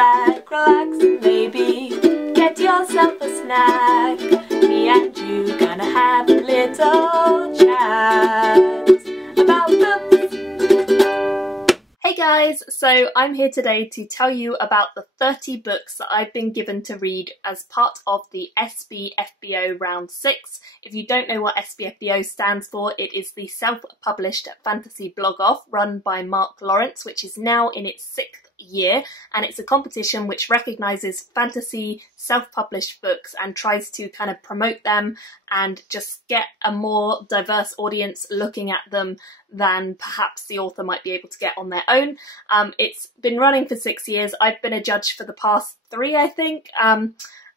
back, relax, and maybe get yourself a snack. Me and you gonna have a little chat about books. Hey guys, so I'm here today to tell you about the 30 books that I've been given to read as part of the SPFBO round 6. If you don't know what SPFBO stands for, it is the self-published fantasy blog-off run by Mark Lawrence, which is now in its 6th year, and it's a competition which recognises fantasy self-published books and tries to kind of promote them and just get a more diverse audience looking at them than perhaps the author might be able to get on their own. It's been running for 6 years. I've been a judge for the past 3, I think, and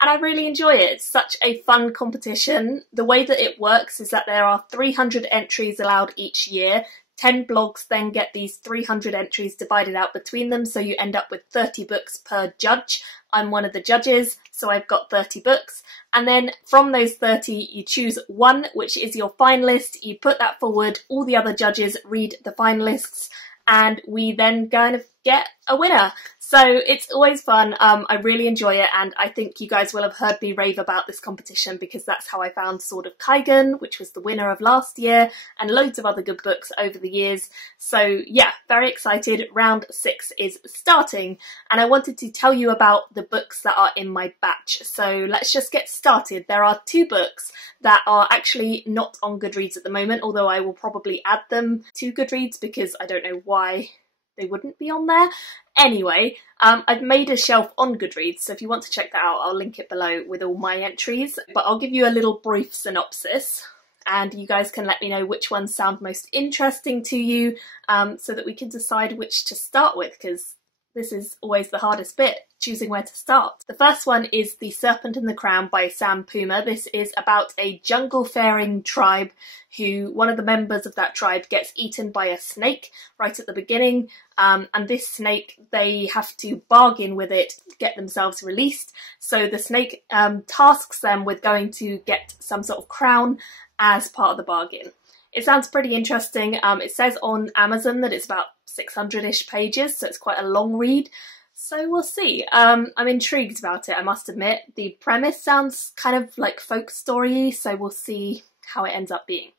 I really enjoy it. It's such a fun competition. The way that it works is that there are 300 entries allowed each year. 10 blogs then get these 300 entries divided out between them, so you end up with 30 books per judge. I'm one of the judges, so I've got 30 books. And then from those 30, you choose one, which is your finalist. You put that forward, all the other judges read the finalists, and we then kind of get a winner. So it's always fun. I really enjoy it, and I think you guys will have heard me rave about this competition because that's how I found Sword of Kaigan, which was the winner of last year, and loads of other good books over the years. So yeah, very excited. Round 6 is starting, and I wanted to tell you about the books that are in my batch. So let's just get started. There are 2 books that are actually not on Goodreads at the moment, although I will probably add them to Goodreads because I don't know why they wouldn't be on there. Anyway, I've made a shelf on Goodreads, so if you want to check that out, I'll link it below with all my entries. But I'll give you a little brief synopsis, and you guys can let me know which ones sound most interesting to you, so that we can decide which to start with, because this is always the hardest bit, choosing where to start. The first one is The Serpent and the Crown by Sam Puma. This is about a jungle-faring tribe who, one of the members of that tribe gets eaten by a snake right at the beginning, and this snake, they have to bargain with it to get themselves released. So the snake tasks them with going to get some sort of crown as part of the bargain. It sounds pretty interesting. It says on Amazon that it's about 600-ish pages, so it's quite a long read. So we'll see. I'm intrigued about it, I must admit. The premise sounds kind of like folk story, so we'll see how it ends up being.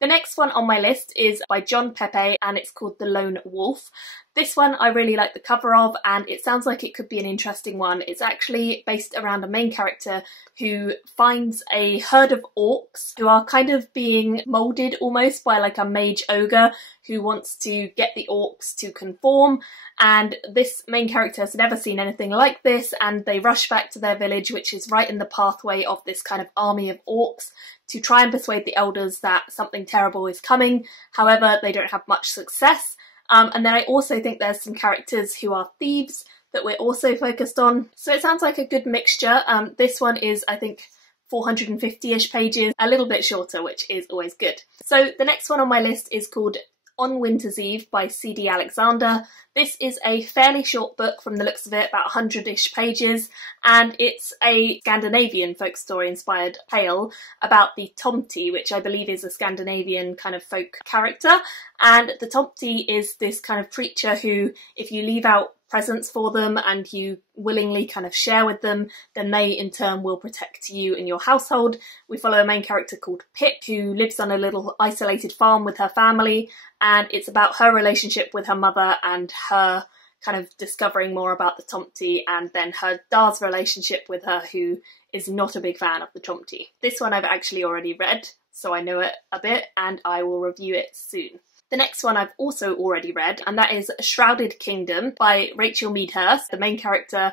The next one on my list is by John Pepe, and it's called The Lone Wolf. This one I really like the cover of, and it sounds like it could be an interesting one. It's actually based around a main character who finds a herd of orcs who are kind of being moulded almost by like a mage ogre who wants to get the orcs to conform, and this main character has never seen anything like this, and they rush back to their village, which is right in the pathway of this kind of army of orcs, to try and persuade the elders that something terrible is coming. However, they don't have much success. And then I also think there's some characters who are thieves that we're also focused on. So it sounds like a good mixture. This one is, I think, 450-ish pages, a little bit shorter, which is always good. So the next one on my list is called On Winter's Eve by C.D. Alexander. This is a fairly short book from the looks of it, about 100-ish pages, and it's a Scandinavian folk story inspired tale about the Tomte, which I believe is a Scandinavian kind of folk character. And the Tomte is this kind of creature who, if you leave out presents for them and you willingly kind of share with them, then they in turn will protect you and your household. We follow a main character called Pip, who lives on a little isolated farm with her family, and it's about her relationship with her mother and her kind of discovering more about the Tomte, and then her dad's relationship with her, who is not a big fan of the Tomte. This one I've actually already read, so I know it a bit, and I will review it soon. The next one I've also already read, and that is Shrouded Kingdom by Rachel Meadhurst. The main character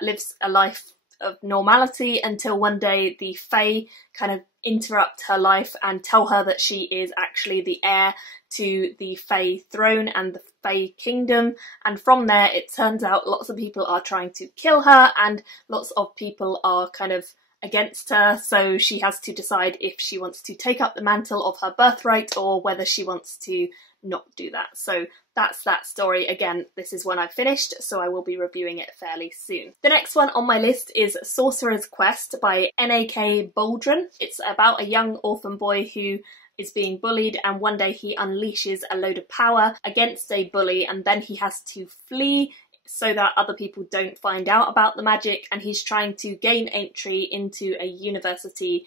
lives a life of normality until one day the Fae kind of interrupt her life and tell her that she is actually the heir to the Fae throne and the Fae kingdom, and from there it turns out lots of people are trying to kill her and lots of people are kind of against her, so she has to decide if she wants to take up the mantle of her birthright or whether she wants to not do that. So that's that story. Again, this is one I've finished, so I will be reviewing it fairly soon. The next one on my list is Sorcerer's Quest by N.A.K. Bouldron. It's about a young orphan boy who is being bullied, and one day he unleashes a load of power against a bully, and then he has to flee so that other people don't find out about the magic, and he's trying to gain entry into a university,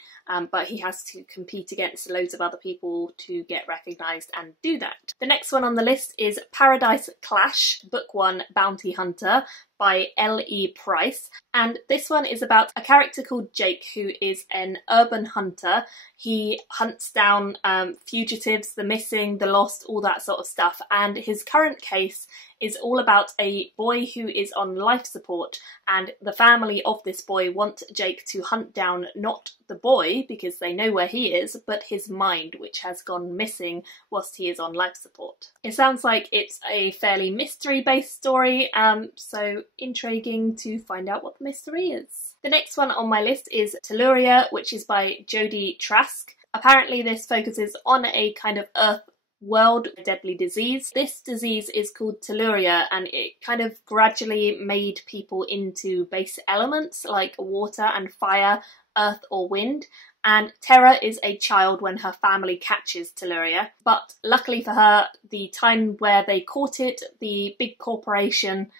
but he has to compete against loads of other people to get recognised and do that. The next one on the list is Paradise Clash, Book 1, Bounty Hunter by L.E. Price, and this one is about a character called Jake who is an urban hunter. He hunts down fugitives, the missing, the lost, all that sort of stuff, and his current case is all about a boy who is on life support, and the family of this boy want Jake to hunt down not the boy, because they know where he is, but his mind, which has gone missing whilst he is on life support. It sounds like it's a fairly mystery-based story, so intriguing to find out what the mystery is. The next one on my list is Telluria, which is by Jodie Trask. Apparently this focuses on a kind of earth world deadly disease. This disease is called telluria, and it kind of gradually made people into base elements like water and fire, earth or wind, and Terra is a child when her family catches telluria, but luckily for her, the time where they caught it, the big corporation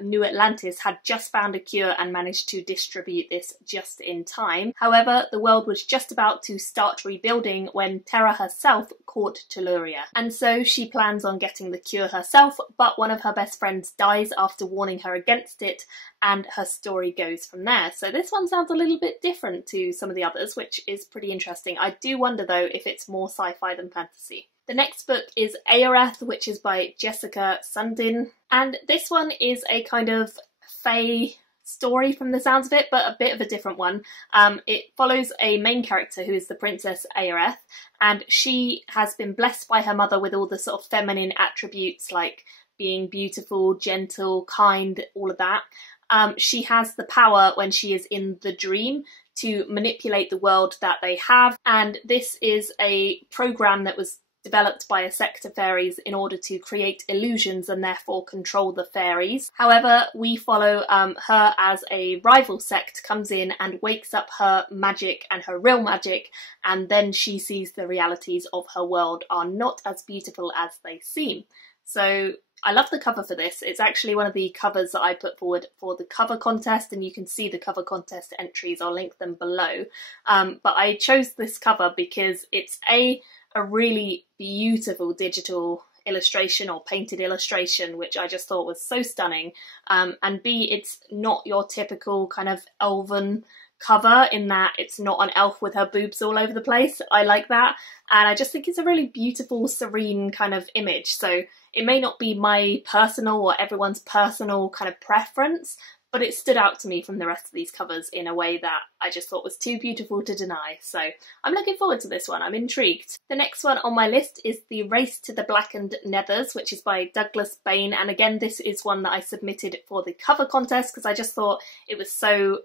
New Atlantis had just found a cure and managed to distribute this just in time. However, the world was just about to start rebuilding when Terra herself caught telluria, and so she plans on getting the cure herself, but one of her best friends dies after warning her against it, and her story goes from there. So this one sounds a little bit different to some of the others, which is pretty interesting. I do wonder though if it's more sci-fi than fantasy. The next book is Arth, which is by Jessica Sundin, and this one is a kind of fae story from the sounds of it, but a bit of a different one. It follows a main character who is the Princess Arth, and she has been blessed by her mother with all the sort of feminine attributes like being beautiful, gentle, kind, all of that. She has the power when she is in the dream to manipulate the world that they have, and this is a program that was developed by a sect of fairies in order to create illusions and therefore control the fairies. However, we follow her as a rival sect comes in and wakes up her magic and her real magic, and then she sees the realities of her world are not as beautiful as they seem. So I love the cover for this. It's actually one of the covers that I put forward for the cover contest, and you can see the cover contest entries. I'll link them below. But I chose this cover because it's a really beautiful digital illustration or painted illustration, which I just thought was so stunning, and B, it's not your typical kind of elven cover in that it's not an elf with her boobs all over the place. I like that, and I just think it's a really beautiful, serene kind of image. So it may not be my personal or everyone's personal kind of preference, but it stood out to me from the rest of these covers in a way that I just thought was too beautiful to deny. So I'm looking forward to this one, I'm intrigued. The next one on my list is The Race to the Blackened Nethers, which is by Douglas Bain, and again this is one that I submitted for the cover contest because I just thought it was so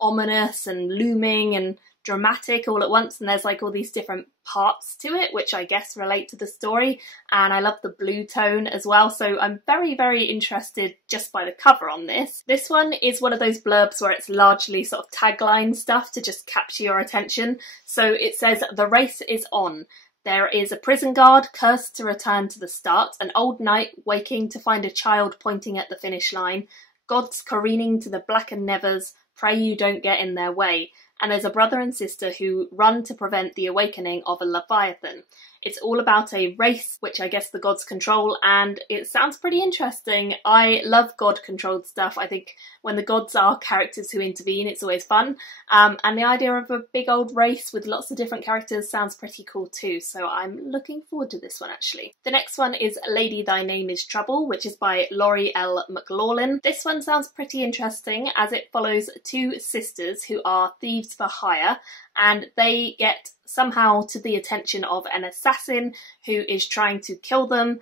ominous and looming and dramatic all at once, and there's like all these different parts to it which I guess relate to the story, and I love the blue tone as well, so I'm very, very interested just by the cover on this. This one is one of those blurbs where it's largely sort of tagline stuff to just capture your attention. So it says, "The race is on. There is a prison guard cursed to return to the start, an old knight waking to find a child pointing at the finish line, gods careening to the blackened nevers, pray you don't get in their way, and there's a brother and sister who run to prevent the awakening of a leviathan." It's all about a race, which I guess the gods control, and it sounds pretty interesting. I love god-controlled stuff. I think when the gods are characters who intervene, it's always fun. And the idea of a big old race with lots of different characters sounds pretty cool too, so I'm looking forward to this one actually. The next one is Lady Thy Name is Trouble, which is by Laurie L. McLaughlin. This one sounds pretty interesting as it follows two sisters who are thieves for hire, and they get somehow to the attention of an assassin who is trying to kill them.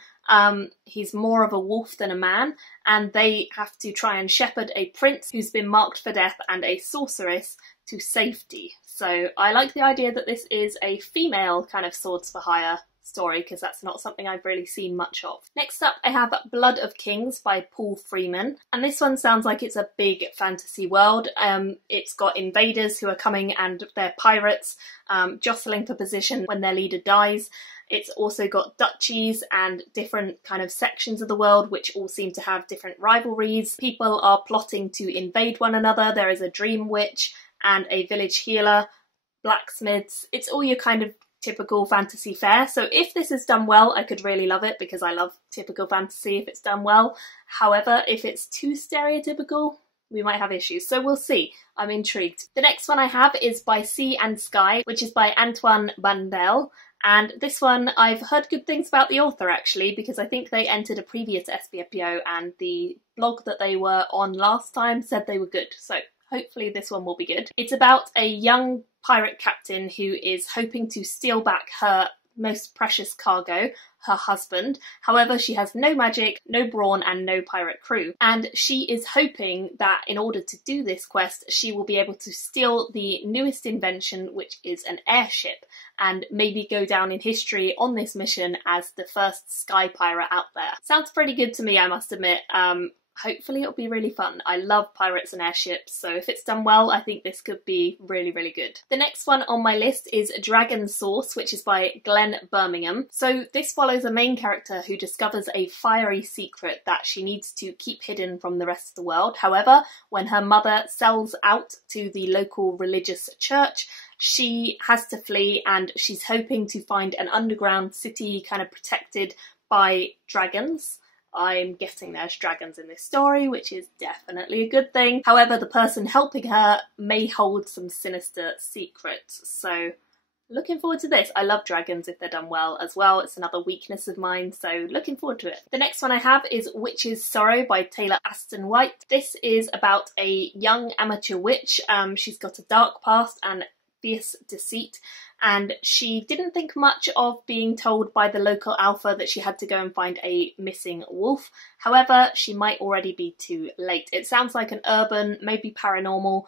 He's more of a wolf than a man, and they have to try and shepherd a prince who's been marked for death and a sorceress to safety. So I like the idea that this is a female kind of swords for hire story, because that's not something I've really seen much of. Next up I have Blood of Kings by Paul Freeman, and this one sounds like it's a big fantasy world. It's got invaders who are coming and they're pirates, jostling for position when their leader dies. It's also got duchies and different kind of sections of the world which all seem to have different rivalries. People are plotting to invade one another. There is a dream witch and a village healer, blacksmiths. It's all your kind of typical fantasy fare. So if this is done well, I could really love it because I love typical fantasy if it's done well. However, if it's too stereotypical, we might have issues. So we'll see. I'm intrigued. The next one I have is By Sea and Sky, which is by Antoine Bandel. And this one, I've heard good things about the author actually, because I think they entered a previous SPFBO and the blog that they were on last time said they were good. So hopefully this one will be good. It's about a young pirate captain who is hoping to steal back her most precious cargo, her husband. However, she has no magic, no brawn, and no pirate crew. And she is hoping that in order to do this quest, she will be able to steal the newest invention, which is an airship, and maybe go down in history on this mission as the first sky pirate out there. Sounds pretty good to me, I must admit. Hopefully it'll be really fun. I love pirates and airships, so if it's done well, I think this could be really, really good. The next one on my list is Dragon Source, which is by Glenn Birmingham. So this follows a main character who discovers a fiery secret that she needs to keep hidden from the rest of the world. However, when her mother sells out to the local religious church, she has to flee, and she's hoping to find an underground city kind of protected by dragons. I'm guessing there's dragons in this story, which is definitely a good thing. However, the person helping her may hold some sinister secrets, so looking forward to this. I love dragons if they're done well as well. It's another weakness of mine, so looking forward to it. The next one I have is Witch's Sorrow by Taylor Aston White. This is about a young amateur witch. She's got a dark past and fierce deceit, and she didn't think much of being told by the local alpha that she had to go and find a missing wolf. However, she might already be too late. It sounds like an urban, maybe paranormal,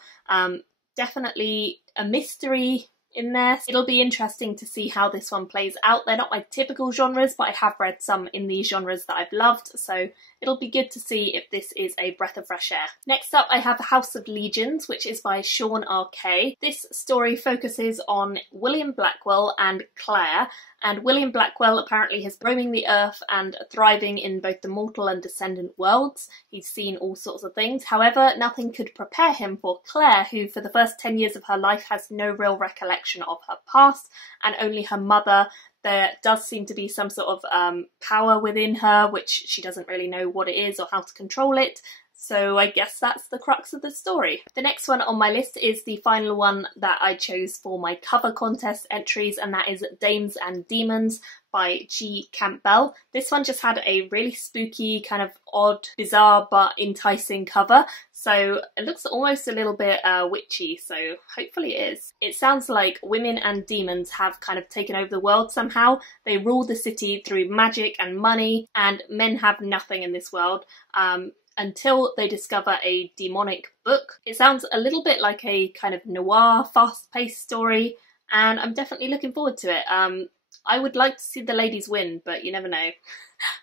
definitely a mystery in there. It'll be interesting to see how this one plays out. They're not my typical genres, but I have read some in these genres that I've loved, so it'll be good to see if this is a breath of fresh air. Next up I have House of Legions, which is by Sean R.K. This story focuses on William Blackwell and Claire, and William Blackwell apparently has roaming the earth and thriving in both the mortal and descendant worlds. He's seen all sorts of things. However, nothing could prepare him for Claire, who for the first 10 years of her life has no real recollection of her past, and only her mother. There does seem to be some sort of power within her, which she doesn't really know what it is or how to control it. So I guess that's the crux of the story. The next one on my list is the final one that I chose for my cover contest entries, and that is Dames and Demons by G. Campbell. This one just had a really spooky, kind of odd, bizarre but enticing cover. So it looks almost a little bit witchy, so hopefully it is. It sounds like women and demons have kind of taken over the world somehow. They rule the city through magic and money, and men have nothing in this world. Until they discover a demonic book. It sounds a little bit like a kind of noir, fast-paced story, and I'm definitely looking forward to it. I would like to see the ladies win, but you never know.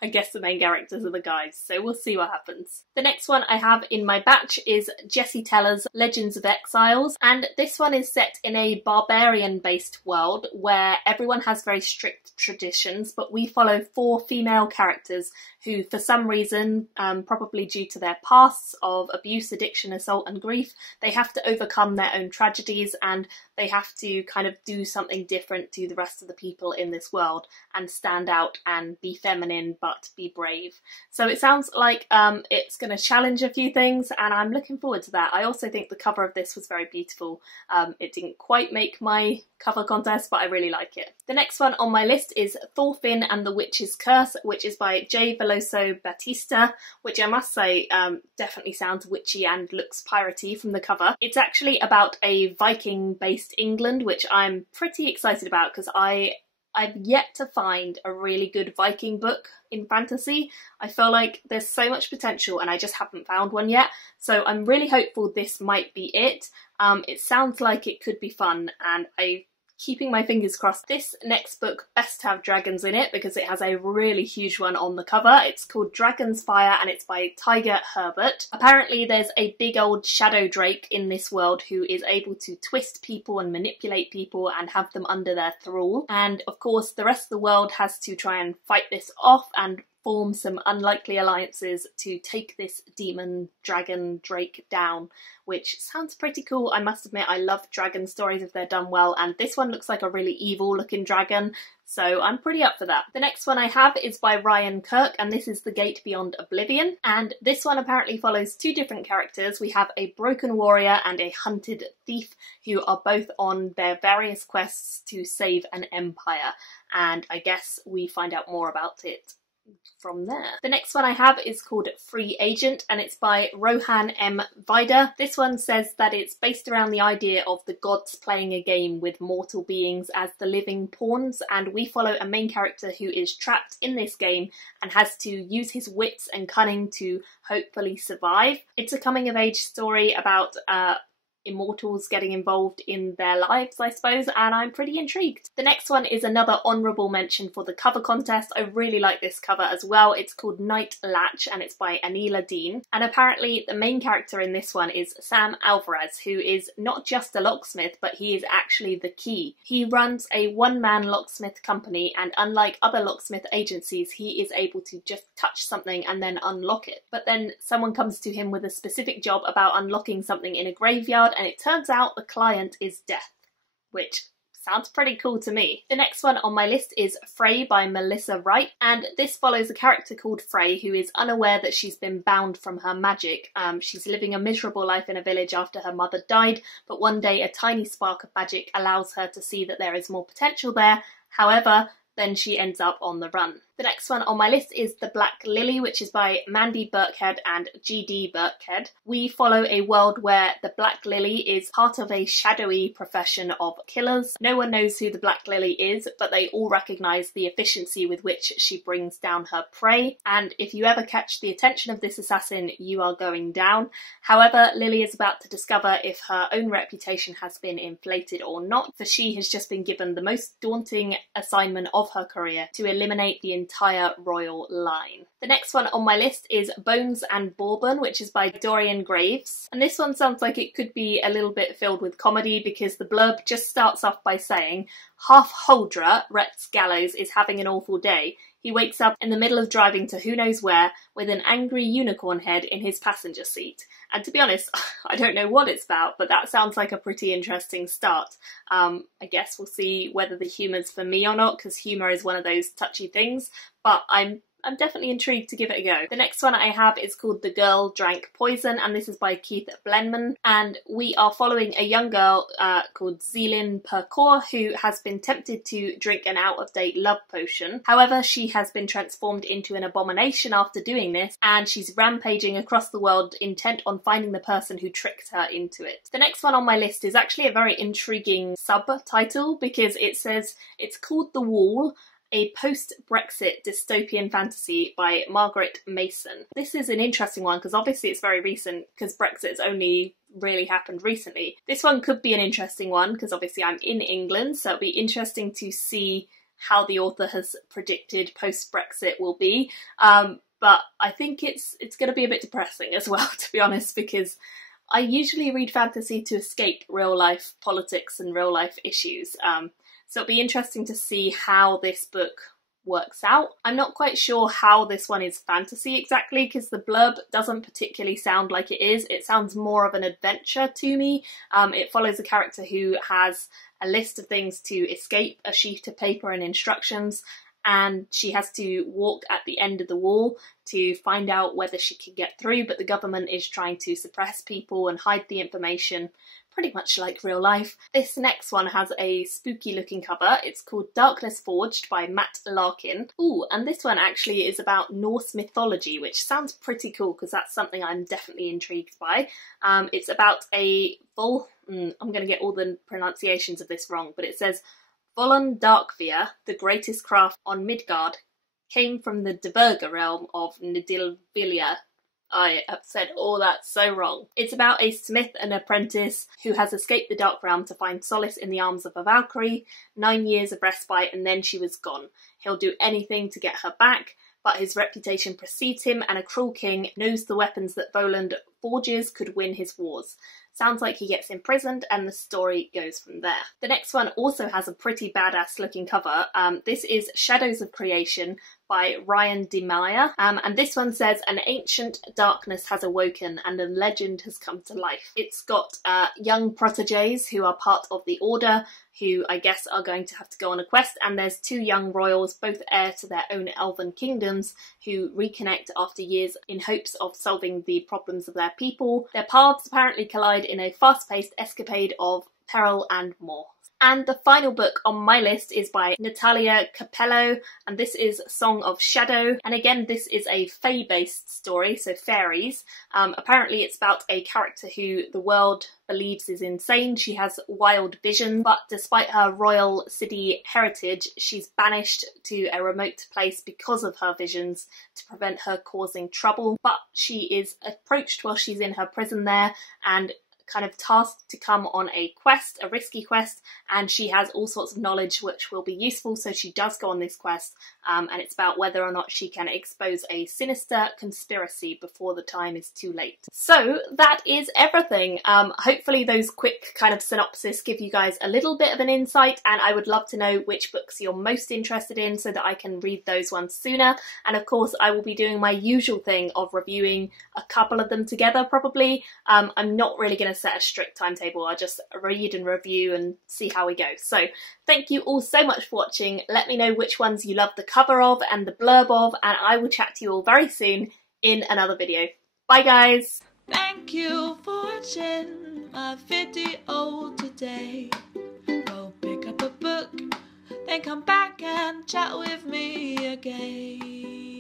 I guess the main characters are the guys, so we'll see what happens. The next one I have in my batch is Jesse Teller's Legends of Exiles, and this one is set in a barbarian-based world where everyone has very strict traditions, but we follow 4 female characters who, for some reason, probably due to their pasts of abuse, addiction, assault and grief, they have to overcome their own tragedies, and they have to kind of do something different to the rest of the people in this world and stand out and be feminine but be brave. So it sounds like it's going to challenge a few things, and I'm looking forward to that. I also think the cover of this was very beautiful. It didn't quite make my cover contest, but I really like it. The next one on my list is Thorfinn and the Witch's Curse, which is by J. Veloso Batista, which I must say definitely sounds witchy and looks piratey from the cover. It's actually about a Viking-based England, which I'm pretty excited about because I've yet to find a really good Viking book in fantasy. I feel like there's so much potential and I just haven't found one yet. So I'm really hopeful this might be it. It sounds like it could be fun, and I keeping my fingers crossed. This next book best have dragons in it because it has a really huge one on the cover. It's called Dragon's Fire and it's by Tiger Herbert. Apparently there's a big old shadow drake in this world who is able to twist people and manipulate people and have them under their thrall. And of course the rest of the world has to try and fight this off and form some unlikely alliances to take this demon dragon drake down, which sounds pretty cool. I must admit I love dragon stories if they're done well, and this one looks like a really evil looking dragon, so I'm pretty up for that. The next one I have is by Ryan Kirk, and this is The Gate Beyond Oblivion, and this one apparently follows two different characters. We have a broken warrior and a hunted thief who are both on their various quests to save an empire, and I guess we find out more about it from there. The next one I have is called Free Agent and it's by Rohan M. Vida. This one says that it's based around the idea of the gods playing a game with mortal beings as the living pawns, and we follow a main character who is trapped in this game and has to use his wits and cunning to hopefully survive. It's a coming of age story about immortals getting involved in their lives, I suppose, and I'm pretty intrigued. The next one is another honourable mention for the cover contest. I really like this cover as well. It's called Night Latch and it's by Anila Dean, and apparently the main character in this one is Sam Alvarez, who is not just a locksmith but he is actually the key. He runs a one-man locksmith company, and unlike other locksmith agencies he is able to just touch something and then unlock it. But then someone comes to him with a specific job about unlocking something in a graveyard, and it turns out the client is death, which sounds pretty cool to me. The next one on my list is Frey by Melissa Wright, and this follows a character called Frey who is unaware that she's been bound from her magic. She's living a miserable life in a village after her mother died, but one day a tiny spark of magic allows her to see that there is more potential there. However, then she ends up on the run. The next one on my list is The Black Lily, which is by Mandy Burkhead and G.D. Burkhead. We follow a world where the Black Lily is part of a shadowy profession of killers. No one knows who the Black Lily is, but they all recognise the efficiency with which she brings down her prey, and if you ever catch the attention of this assassin, you are going down. However, Lily is about to discover if her own reputation has been inflated or not, for she has just been given the most daunting assignment of her career: to eliminate the entire royal line. The next one on my list is Bones and Bourbon, which is by Dorian Graves, and this one sounds like it could be a little bit filled with comedy because the blurb just starts off by saying, "Half Huldra, Rhett's gallows, is having an awful day. He wakes up in the middle of driving to who knows where with an angry unicorn head in his passenger seat." And to be honest, I don't know what it's about, but that sounds like a pretty interesting start. I guess we'll see whether the humour's for me or not, because humour is one of those touchy things, but I'm definitely intrigued to give it a go. The next one I have is called The Girl Drank Poison, and this is by Keith Blenman, and we are following a young girl called Zelin Percour who has been tempted to drink an out-of-date love potion. However, she has been transformed into an abomination after doing this, and she's rampaging across the world intent on finding the person who tricked her into it. The next one on my list is actually a very intriguing subtitle because it says it's called The Wall, a post-Brexit dystopian fantasy by Margaret Mason. This is an interesting one because obviously it's very recent because Brexit has only really happened recently. This one could be an interesting one because obviously I'm in England, so it'll be interesting to see how the author has predicted post-Brexit will be. But I think it's going to be a bit depressing as well, to be honest, because I usually read fantasy to escape real-life politics and real-life issues. So it'll be interesting to see how this book works out. I'm not quite sure how this one is fantasy exactly because the blurb doesn't particularly sound like it is. It sounds more of an adventure to me. It follows a character who has a list of things to escape, a sheet of paper and instructions, and she has to walk at the end of the wall to find out whether she can get through, but the government is trying to suppress people and hide the information, pretty much like real life. This next one has a spooky looking cover. It's called Darkness Forged by Matt Larkin. Ooh, and this one actually is about Norse mythology, which sounds pretty cool because that's something I'm definitely intrigued by. It's about a I'm going to get all the pronunciations of this wrong, but it says Volon Darkveer, the greatest craft on Midgard, came from the Dverga realm of Nidilvilja. I have said all that so wrong. It's about a smith and apprentice who has escaped the Dark Realm to find solace in the arms of a Valkyrie, 9 years of respite, and then she was gone. He'll do anything to get her back, but his reputation precedes him, and a cruel king knows the weapons that Voland forges could win his wars. Sounds like he gets imprisoned, and the story goes from there. The next one also has a pretty badass looking cover. This is Shadows of Creation by Ryan D. Meyer, and this one says, an ancient darkness has awoken and a legend has come to life. It's got young proteges who are part of the Order, who I guess are going to have to go on a quest, and there's 2 young royals, both heir to their own elven kingdoms, who reconnect after years in hopes of solving the problems of their people. Their paths apparently collide in a fast-paced escapade of peril and more. And the final book on my list is by Natalia Capello, and this is Song of Shadow. And again, this is a fae-based story, so fairies. Apparently it's about a character who the world believes is insane. She has wild vision, but despite her royal city heritage, she's banished to a remote place because of her visions to prevent her causing trouble. But she is approached while she's in her prison there and kind of tasked to come on a quest, a risky quest, and she has all sorts of knowledge which will be useful, so she does go on this quest, and it's about whether or not she can expose a sinister conspiracy before the time is too late. So that is everything. Hopefully those quick kind of synopsis give you guys a little bit of an insight, and I would love to know which books you're most interested in so that I can read those ones sooner. And of course I will be doing my usual thing of reviewing a couple of them together probably. I'm not really going to set a strict timetable. I'll just read and review and see how we go. So thank you all so much for watching. Let me know which ones you love the cover of and the blurb of, and I will chat to you all very soon in another video. Bye guys! Thank you for watching my video today. Go pick up a book, then come back and chat with me again.